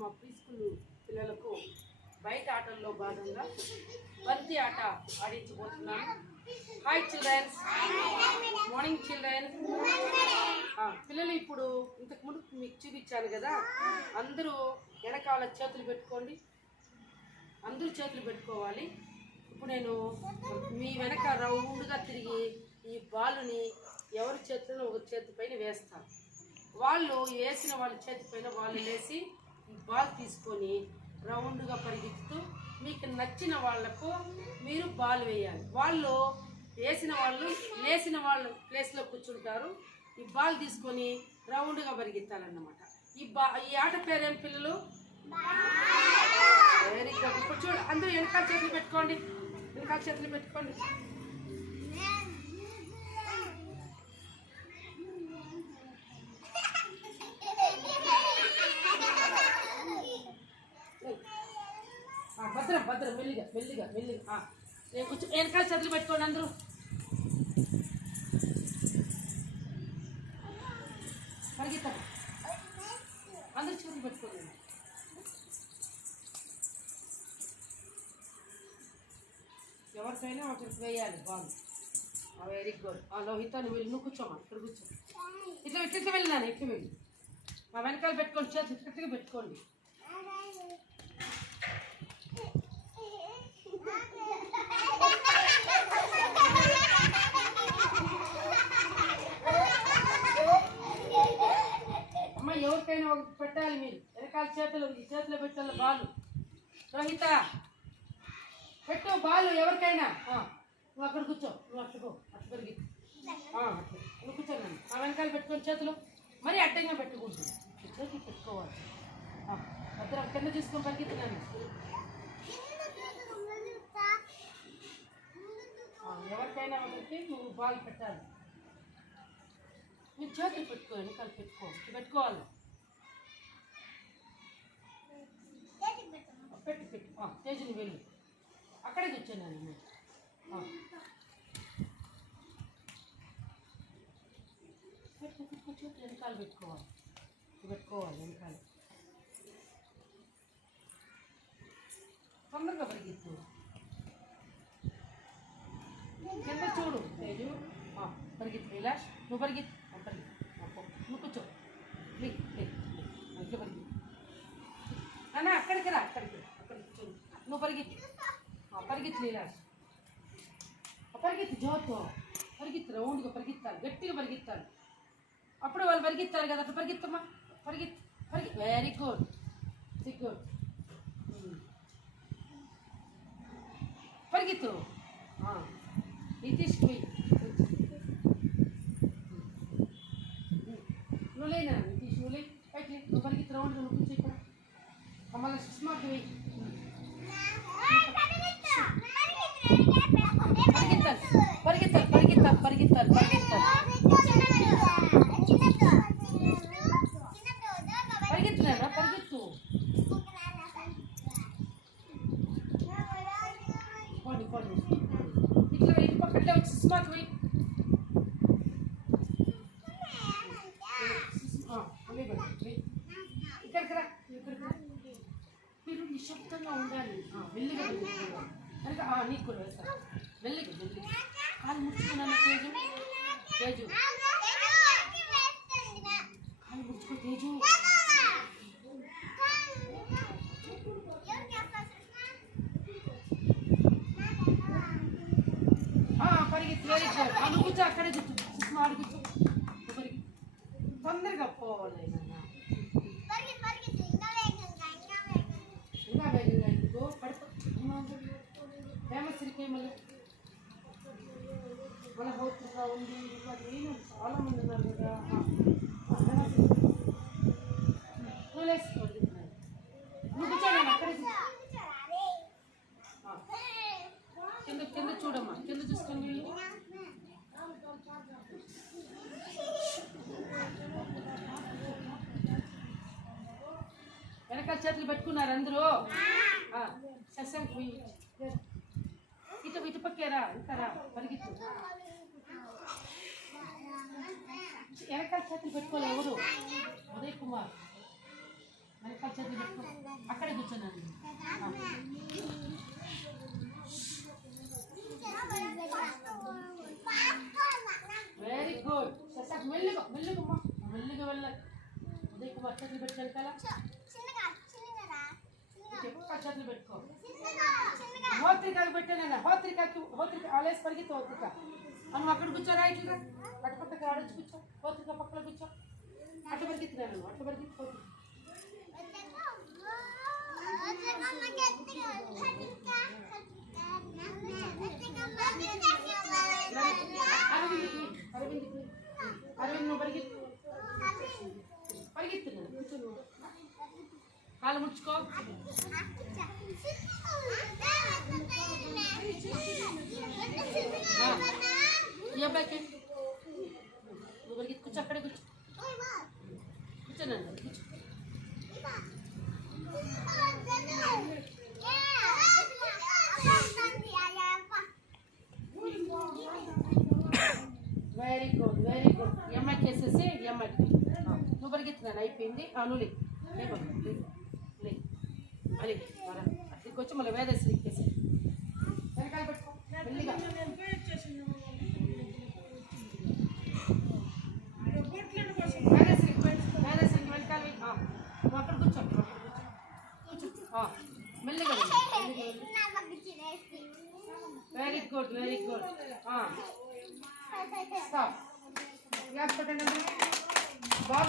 మా pre school పిల్లలకు బయట ఆటల్లో భాగంగా బంతి ఆట ఆడించబోతున్నాను. Hi childrens, morning children. పిల్లలు ఇప్పుడు ఇంతకుముందు మీకు చూపించాను కదా, అందరూ వెనకాల చేతులు పెట్టుకోండి. అందరూ చేతులు పెట్టుకోవాలి. ఇప్పుడు నేను మీ వెనక రౌండ్గా తిరిగి ఈ బాలుని ఎవరి చేతిలో ఒక చేతి పైన వేస్తాను. వాళ్ళు వేసిన వాళ్ళ చేతి పైన వాళ్ళు వేసి ఈ బాల్ తీసుకొని రౌండ్గా పరిగెత్తుతూ మీకు నచ్చిన వాళ్లకు మీరు బాల్ వేయాలి. వాళ్ళు వేసిన వాళ్ళు లేచిన వాళ్ళు ప్లేస్లో కూర్చుంటారు. ఈ బాల్ తీసుకొని రౌండ్గా పరిగెత్తాలన్నమాట. ఈ ఆట పేరేం పిల్లలు? Very good. ఇప్పుడు చూడు, అందరూ వెనకాల చేతులు పెట్టుకోండి. వెనకాల చేతులు పెట్టుకోండి. భద్రం భద్రం, మెల్లిగా మెల్లిగా మెల్లిగా. కొంచెం వెనకాల చేతులు పెట్టుకోండి. అందరూ పరిగెత్తారు. అందరూ చేతులు పెట్టుకోండి. ఎవరికైనా ఒకరికి వేయాలి బాల్. Very good. లోహిత నువ్వు వెళ్ళి, నువ్వు కూర్చోమా, ఇక్కడ కూర్చో. ఇట్లా ఇట్లా వెళ్ళినాను, ఇట్లా వెళ్ళి మా వెనకాల పెట్టుకోండి. చేతులు ఇక్కడికి పెట్టుకోండి. అమ్మ ఎవరికైనా ఒకటి పెట్టాలి. మీరు వెనకాల చేతులు ఈ చేతిలో పెట్టాలి బాలు. రోహిత పెట్టు బాలు ఎవరికైనా. నువ్వు అక్కడ కూర్చో, నువ్వు అట్టుకో, అట్టు పెరిగి నువ్వు కూర్చోండి. మా వెనకాల పెట్టుకొని చేతులు మరీ అడ్డంగా పెట్టుకుంటుంది. చేతులు పెట్టుకోవాలి. భద్రం కింద తీసుకొని పరిగెత్తున్నాను. ఎవరికైనా ఒకరికి నువ్వు బాల్ పెట్టాలి. మీరు చేతులు పెట్టుకో, వెనకాల పెట్టుకోవాలి. పెట్టు పెట్టు. తేజుని వెళ్ళి అక్కడే కూర్చోన్నాను. చేతులు వెనకాల పెట్టుకోవాలి వెనకాల. తొందరగా పరిగెత్తు. కింద చూడు తేజు. పరిగెత్తు విలాష్, నువ్వు పరిగెత్తు. నువ్వు కూర్చో. ఇట్లా పరిగెత్తు అన్నా. అక్కడికి రా, అక్కడికి చూడు. నువ్వు పరిగెత్తు. పరిగెత్తు విలాష్. పరిగెత్తు జోతో పరిగెత్తు. రౌండ్గా పరిగెత్తాలి, గట్టిగా పరిగెత్తాలి. అప్పుడు వాళ్ళు పరిగెత్తారు కదా, అట్లా పరిగెత్తమ్మా. పరిగెత్తు. Very good, good. పరిగెత్తు. నితీష్ పోయి నువ్వు లేనా? నితీష్ నువ్వు లే, పైకి నువ్వు పరిగెత్తు. రౌండ్ నువ్వు కూర్చో ఇక్కడ. మళ్ళీ సుష్మాకి పోయి పరిగెత్తాలి. పరిగెత్తున్నా, పరిగెత్తు. పోండి. ఇట్లా ఇటు పక్కట్లే వచ్చి సుష్మాకి పోయి. ఇక్కడికి రా. మీరు నిశ్శబ్దంగా ఉండాలి. మెల్లిగా కనుక నీకు కూడా వేస్తారు. మెల్లిగా కాలు ముడుచుకున్నాను. తేజు కాలు ముడుచుకో తేజు. పరిగెత్తు. Very good. నువ్వు కూర్చో, అక్కడే చుట్టూ సుష్మా ఆడు కూర్చో. తొందరగా పోవాలి. ఇంకా వేగంగా ఎందుకో పడిపో. ఫేమస్ మళ్ళీ హోటల్గా ఉంది. నేను చాలా మంది ఉన్నారు కదా. నువ్వు కూర్చోండి, అక్కడే కింద చూడమ్మా. కింద చూసుకోండి. వెనకాల చేతులు పెట్టుకున్నారు అందరూ. ఇటు పక్కేరా, ఇంకా రా, పరిగెత్తు. వెనకాల చేతులు పెట్టుకోవాలి ఎవరు? ఉదయ్ కుమార్ వెనకాల చేతులు పెట్టుకో. అక్కడే కూర్చోనండి. Very good. మెల్లిగా మెల్లిగా మెల్లిగా వెళ్ళాలి. ఉదయ్ కుమార్ చేతులు పెట్టాలి కదా, చేతులు పెట్టుకో. హోత్రికాకు పెట్టానన్నా, హోత్రిక ఆలేసి పరిగెత్తి హోత్రిక మనం అక్కడ కూర్చోరా, ఇట్లా అటు పక్కకి ఆడొచ్చి కూర్చో, హోత్రిక పక్కన కూర్చో. అటు పరిగెత్తినాను, అటు పరిగెత్తి హోత్రిక. అరవింద్ నువ్వు పరిగెత్తు, పరిగెత్తున్నాను, కూర్చో. కాలు ముడుచుకో. ఈ అబ్బాయికి నువ్వు పరిగెత్తి కూర్చో, అక్కడే కూర్చో. కూర్చోనండి, కూర్చో. Very good, very good. ఈ అమ్మాయికి వేసేసి ఈ అమ్మాయికి నువ్వు పరిగెత్తున్నాను, అయిపోయింది. నువ్వు లే అది అక్కడికి వచ్చి మళ్ళీ వేరేసి ఎక్కేసి వెనకాల పెట్టుకో మెల్లిగా. వేరేసి వెనకాల నువ్వు అక్కడ కూర్చో, కూర్చో మెల్లిగా. Very good, very good. Stop. Gas పెట్టండి బాబు.